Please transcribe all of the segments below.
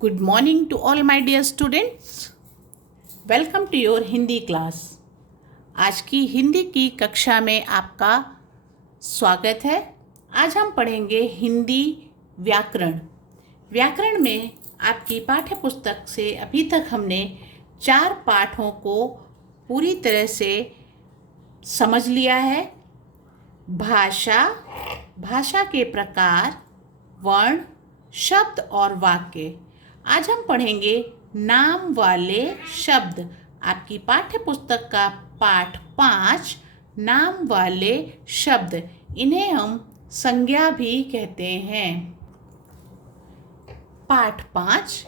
Good morning to all my dear students. Welcome to your Hindi class. आज की हिंदी की कक्षा में आपका स्वागत है. आज हम पढ़ेंगे हिंदी व्याकरण. व्याकरण में आपकी पाठ्य पुस्तक से अभी तक हमने 4 पाठों को पूरी तरह से समझ लिया है. भाषा, भाषा के प्रकार, वर्ण, शब्द और वाक्य. आज हम पढ़ेंगे नाम वाले शब्द. आपकी पाठ्य पुस्तक का पाठ 5 नाम वाले शब्द. इन्हें हम संज्ञा भी कहते हैं. पाठ 5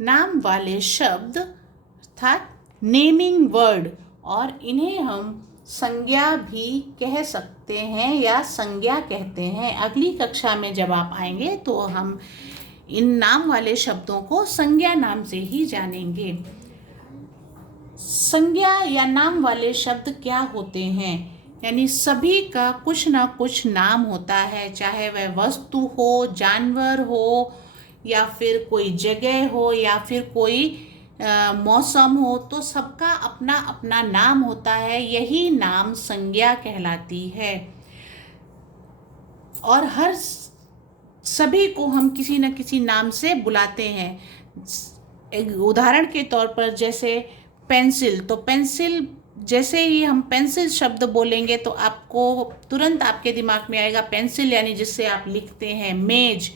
नाम वाले शब्द अर्थात नेमिंग वर्ड, और इन्हें हम संज्ञा भी कह सकते हैं या संज्ञा कहते हैं. अगली कक्षा में जब आप आएंगे तो हम इन नाम वाले शब्दों को संज्ञा नाम से ही जानेंगे. संज्ञा या नाम वाले शब्द क्या होते हैं? यानी सभी का कुछ ना कुछ नाम होता है, चाहे वह वस्तु हो, जानवर हो, या फिर कोई जगह हो, या फिर कोई मौसम हो. तो सबका अपना अपना नाम होता है. यही नाम संज्ञा कहलाती है. और हर सभी को हम किसी न किसी नाम से बुलाते हैं. एक उदाहरण के तौर पर जैसे पेंसिल, तो पेंसिल जैसे ही हम पेंसिल शब्द बोलेंगे तो आपको तुरंत आपके दिमाग में आएगा पेंसिल, यानी जिससे आप लिखते हैं. मेज,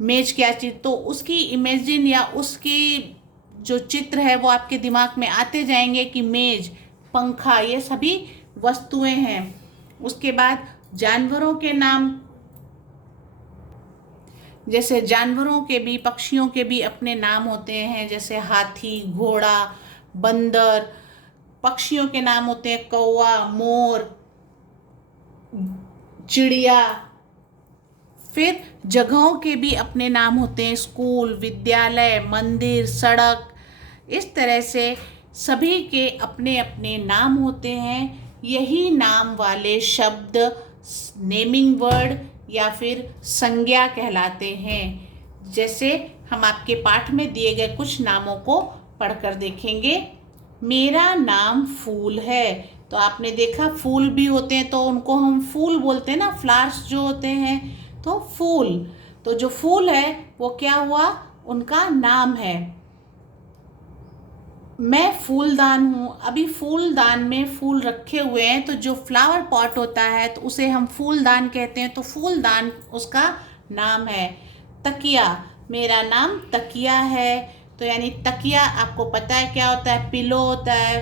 मेज क्या चीज़, तो उसकी इमेजिन या उसकी जो चित्र है वो आपके दिमाग में आते जाएंगे कि मेज, पंखा, ये सभी वस्तुएं हैं. उसके बाद जानवरों के नाम, जैसे जानवरों के भी, पक्षियों के भी अपने नाम होते हैं. जैसे हाथी, घोड़ा, बंदर. पक्षियों के नाम होते हैं कौवा, मोर, चिड़िया. फिर जगहों के भी अपने नाम होते हैं. स्कूल, विद्यालय, मंदिर, सड़क. इस तरह से सभी के अपने अपने नाम होते हैं. यही नाम वाले शब्द नेमिंग वर्ड या फिर संज्ञा कहलाते हैं. जैसे हम आपके पाठ में दिए गए कुछ नामों को पढ़कर देखेंगे. मेरा नाम फूल है. तो आपने देखा फूल भी होते हैं तो उनको हम फूल बोलते हैं ना, फ्लावर्स जो होते हैं. तो फूल, तो जो फूल है वो क्या हुआ, उनका नाम है. मैं फूलदान हूँ. अभी फूलदान में फूल रखे हुए हैं, तो जो फ्लावर पॉट होता है तो उसे हम फूलदान कहते हैं. तो फूलदान उसका नाम है. तकिया, मेरा नाम तकिया है. तो यानी तकिया आपको पता है क्या होता है, पिलो होता है.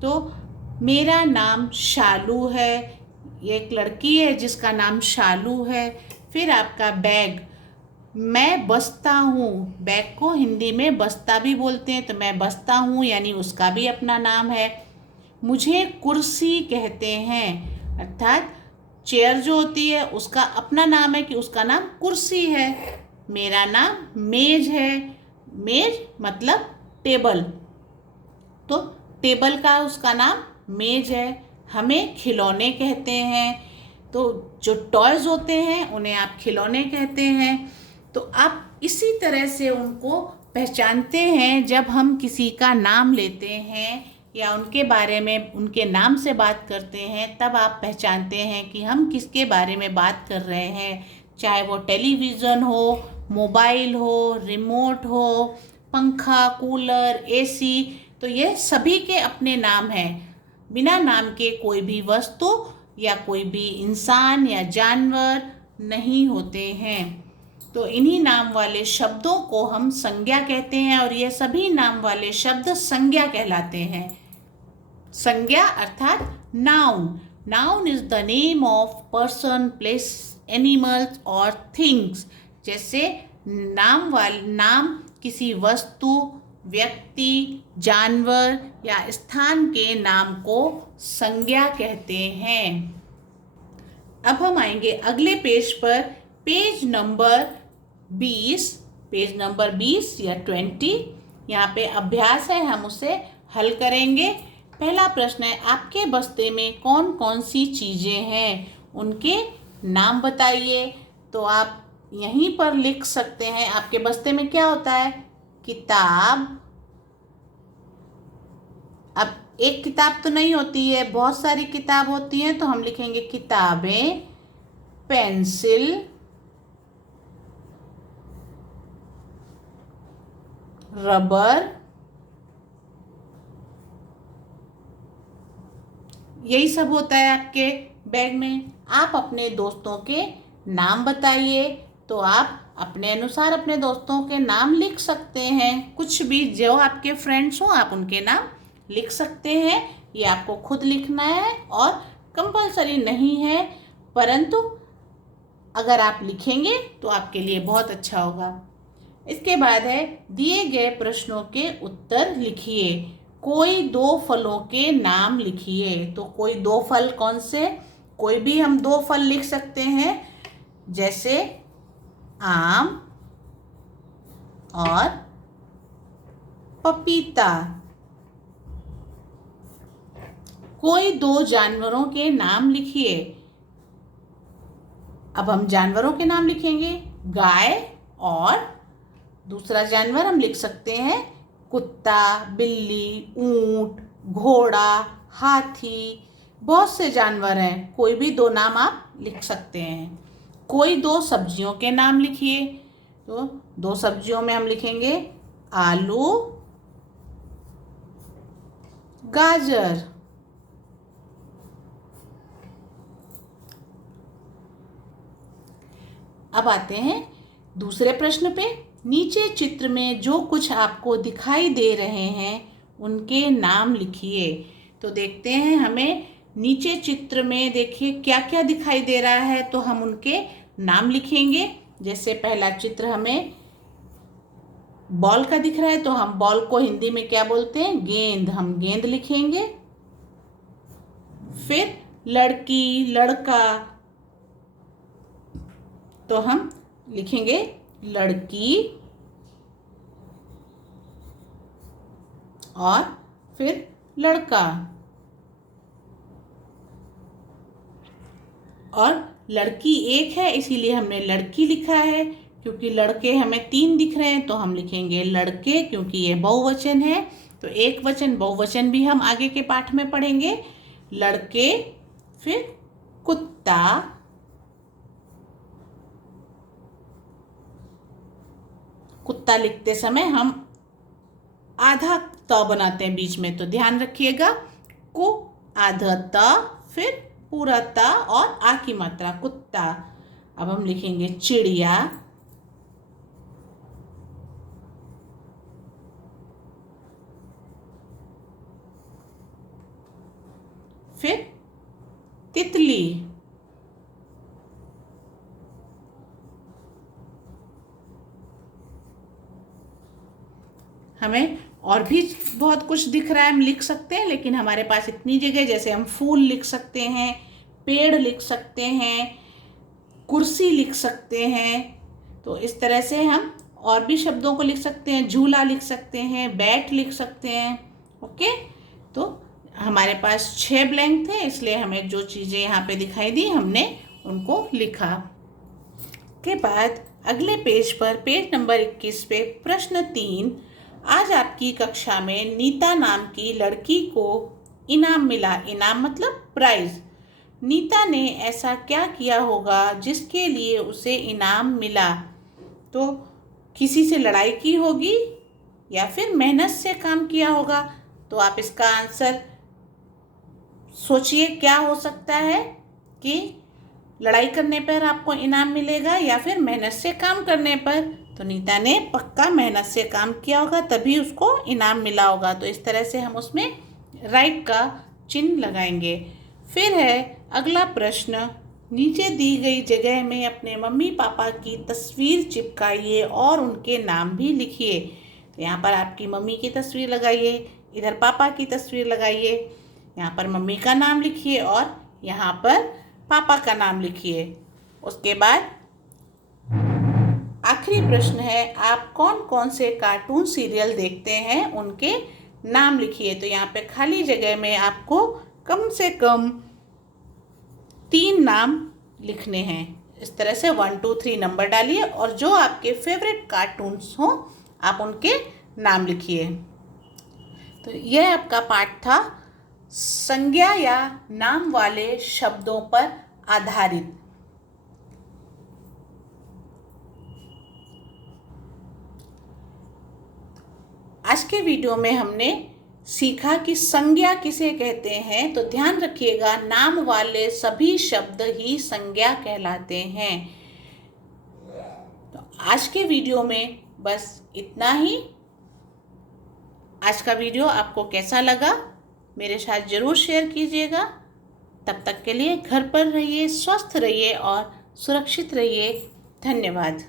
तो मेरा नाम शालू है. ये एक लड़की है जिसका नाम शालू है. फिर आपका बैग, मैं बस्ता हूँ. बैग को हिंदी में बस्ता भी बोलते हैं. तो मैं बस्ता हूँ यानी उसका भी अपना नाम है. मुझे कुर्सी कहते हैं, अर्थात चेयर जो होती है उसका अपना नाम है कि उसका नाम कुर्सी है. मेरा नाम मेज है. मेज मतलब टेबल, तो टेबल का उसका नाम मेज है. हमें खिलौने कहते हैं. तो जो टॉयज होते हैं उन्हें आप खिलौने कहते हैं. तो आप इसी तरह से उनको पहचानते हैं. जब हम किसी का नाम लेते हैं या उनके बारे में उनके नाम से बात करते हैं, तब आप पहचानते हैं कि हम किसके बारे में बात कर रहे हैं. चाहे वो टेलीविज़न हो, मोबाइल हो, रिमोट हो, पंखा, कूलर, एसी. तो ये सभी के अपने नाम हैं. बिना नाम के कोई भी वस्तु या कोई भी इंसान या जानवर नहीं होते हैं. तो इन्हीं नाम वाले शब्दों को हम संज्ञा कहते हैं, और ये सभी नाम वाले शब्द संज्ञा कहलाते हैं. संज्ञा अर्थात noun. Noun is the name of person, place, animals और थिंग्स. जैसे नाम किसी वस्तु, व्यक्ति, जानवर या स्थान के नाम को संज्ञा कहते हैं. अब हम आएंगे अगले पेज पर, पेज नंबर 20. पेज नंबर 20 या 20. यहाँ पे अभ्यास है, हम उसे हल करेंगे. पहला प्रश्न है, आपके बस्ते में कौन कौन सी चीज़ें हैं, उनके नाम बताइए. तो आप यहीं पर लिख सकते हैं। आपके बस्ते में क्या होता है? किताब। अब एक किताब तो नहीं होती है, बहुत सारी किताब होती हैं, तो हम लिखेंगे किताबें, पेंसिल, रबर। यही सब होता है आपके बैग में। आप अपने दोस्तों के नाम बताइए, तो आप अपने अनुसार अपने दोस्तों के नाम लिख सकते हैं। कुछ भी जो आपके फ्रेंड्स हों आप उनके नाम लिख सकते हैं। ये आपको खुद लिखना है और कंपलसरी नहीं है, परंतु अगर आप लिखेंगे तो आपके लिए बहुत अच्छा होगा। इसके बाद है दिए गए प्रश्नों के उत्तर लिखिए। कोई दो फलों के नाम लिखिए। तो कोई दो फल कौन से? कोई भी हम दो फल लिख सकते हैं, जैसे आम और पपीता। कोई दो जानवरों के नाम लिखिए। अब हम जानवरों के नाम लिखेंगे, गाय और दूसरा जानवर हम लिख सकते हैं कुत्ता, बिल्ली, ऊंट, घोड़ा, हाथी। बहुत से जानवर हैं, कोई भी दो नाम आप लिख सकते हैं। कोई दो सब्जियों के नाम लिखिए। तो दो सब्जियों में हम लिखेंगे आलू, गाजर। अब आते हैं दूसरे प्रश्न पे। नीचे चित्र में जो कुछ आपको दिखाई दे रहे हैं उनके नाम लिखिए। तो देखते हैं हमें नीचे चित्र में देखिए क्या क्या दिखाई दे रहा है, तो हम उनके नाम लिखेंगे। जैसे पहला चित्र हमें बॉल का दिख रहा है, तो हम बॉल को हिंदी में क्या बोलते हैं? गेंद। हम गेंद लिखेंगे। फिर लड़की, लड़का, तो हम लिखेंगे लड़की। और फिर लड़का। और लड़की एक है इसीलिए हमने लड़की लिखा है, क्योंकि लड़के हमें 3 दिख रहे हैं तो हम लिखेंगे लड़के, क्योंकि ये बहुवचन है। तो एक वचन बहुवचन भी हम आगे के पाठ में पढ़ेंगे। लड़के, फिर कुत्ता, कुत्ता लिखते समय हम आधा त बनाते हैं बीच में, तो ध्यान रखिएगा। कु आधा त, फिर पूरा त और आ की मात्रा कुत्ता। अब हम लिखेंगे चिड़िया, फिर तितली, हमें और भी बहुत कुछ दिख रहा है हम लिख सकते हैं, लेकिन हमारे पास इतनी जगह, जैसे हम फूल लिख सकते हैं, पेड़ लिख सकते हैं, कुर्सी लिख सकते हैं। तो इस तरह से हम और भी शब्दों को लिख सकते हैं। झूला लिख सकते हैं, बैट लिख सकते हैं। ओके, तो हमारे पास 6 ब्लैंक थे, इसलिए हमें जो चीज़ें यहाँ पे दिखाई दी हमने उनको लिखा। के बाद अगले पेज पर पेज नंबर 21 पे प्रश्न 3। आज आपकी कक्षा में नीता नाम की लड़की को इनाम मिला। इनाम मतलब प्राइज। नीता ने ऐसा क्या किया होगा जिसके लिए उसे इनाम मिला? तो किसी से लड़ाई की होगी या फिर मेहनत से काम किया होगा। तो आप इसका आंसर सोचिए क्या हो सकता है कि लड़ाई करने पर आपको इनाम मिलेगा या फिर मेहनत से काम करने पर। तो नीता ने पक्का मेहनत से काम किया होगा, तभी उसको इनाम मिला होगा। तो इस तरह से हम उसमें राइट का चिन्ह लगाएंगे। फिर है अगला प्रश्न। नीचे दी गई जगह में अपने मम्मी पापा की तस्वीर चिपकाइए और उनके नाम भी लिखिए। तो यहाँ पर आपकी मम्मी की तस्वीर लगाइए, इधर पापा की तस्वीर लगाइए, यहाँ पर मम्मी का नाम लिखिए और यहाँ पर पापा का नाम लिखिए। उसके बाद आखिरी प्रश्न है, आप कौन कौन से कार्टून सीरियल देखते हैं उनके नाम लिखिए। तो यहाँ पे खाली जगह में आपको कम से कम 3 नाम लिखने हैं। इस तरह से 1 2 3 नंबर डालिए और जो आपके फेवरेट कार्टून्स हों आप उनके नाम लिखिए। तो यह आपका पाठ था संज्ञा या नाम वाले शब्दों पर आधारित। आज के वीडियो में हमने सीखा कि संज्ञा किसे कहते हैं। तो ध्यान रखिएगा, नाम वाले सभी शब्द ही संज्ञा कहलाते हैं। तो आज के वीडियो में बस इतना ही। आज का वीडियो आपको कैसा लगा मेरे साथ ज़रूर शेयर कीजिएगा। तब तक के लिए घर पर रहिए, स्वस्थ रहिए और सुरक्षित रहिए। धन्यवाद।